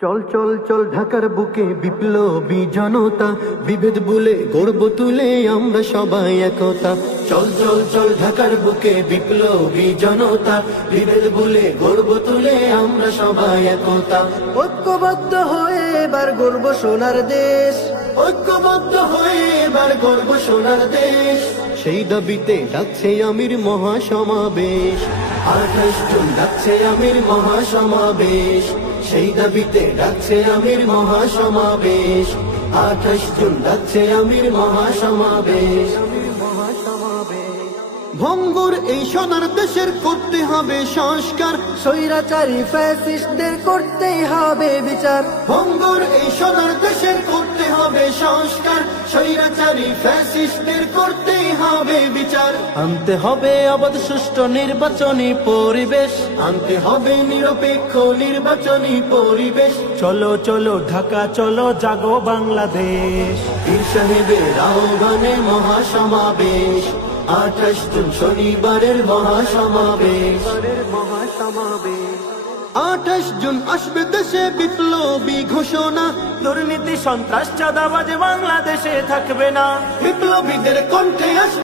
চল চল চল ঢাকার বুকে বিপ্লবী জনতা, বিভেদ ভুলে গর্ব তুলে আমরা সবাই একতা। চল চল চল ঢাকার বুকে বিপ্লবী জনতা, বিভেদ ভুলে গর্ব তুলে আমরা সবাই একতা। ঐক্যবদ্ধ হয়ে এবার গর্ব সোনার দেশ, ঐক্যবদ্ধ হয়ে এবার গর্ব সোনার দেশ। সেই দাবিতে ডাকছে আমির মহাসমাবেশ, 28 জুন ডাকছে আমির মহাসমাবেশ। সেই দাবিতে ডাকছে আমির মহাসমাবেশ, 28 জুন ডাকছে আমির মহাসমাবেশ। ভঙ্গুর এই সোনার দেশের করতে হবে সংস্কার, স্বৈরাচারী ফ্যাসিস্টদের করতেই হবে বিচার। ভঙ্গুর এই সোনার দেশের করতে হবে সংস্কার, স্বৈরাচারী ফ্যাসিস্টদের করতেই হবে বিচার। আনতে হবে অবাধ সুষ্ঠু নির্বাচনী পরিবেশ, আনতে হবে নিরপেক্ষ নির্বাচনী পরিবেশ। চলো চলো ঢাকা চলো জাগো বাংলাদেশ। পীর সাহেবের আহ্বানে মহাসমাবেশ, 28 জুন শনিবারের মহাসমাবেশ। 28 জুন আসবে দেশে বিপ্লবী ঘোষণা, দুর্নীতি সন্ত্রাস চাঁদাবাজ বাংলাদেশে থাকবে না। বিপ্লবীদের কণ্ঠে আসবে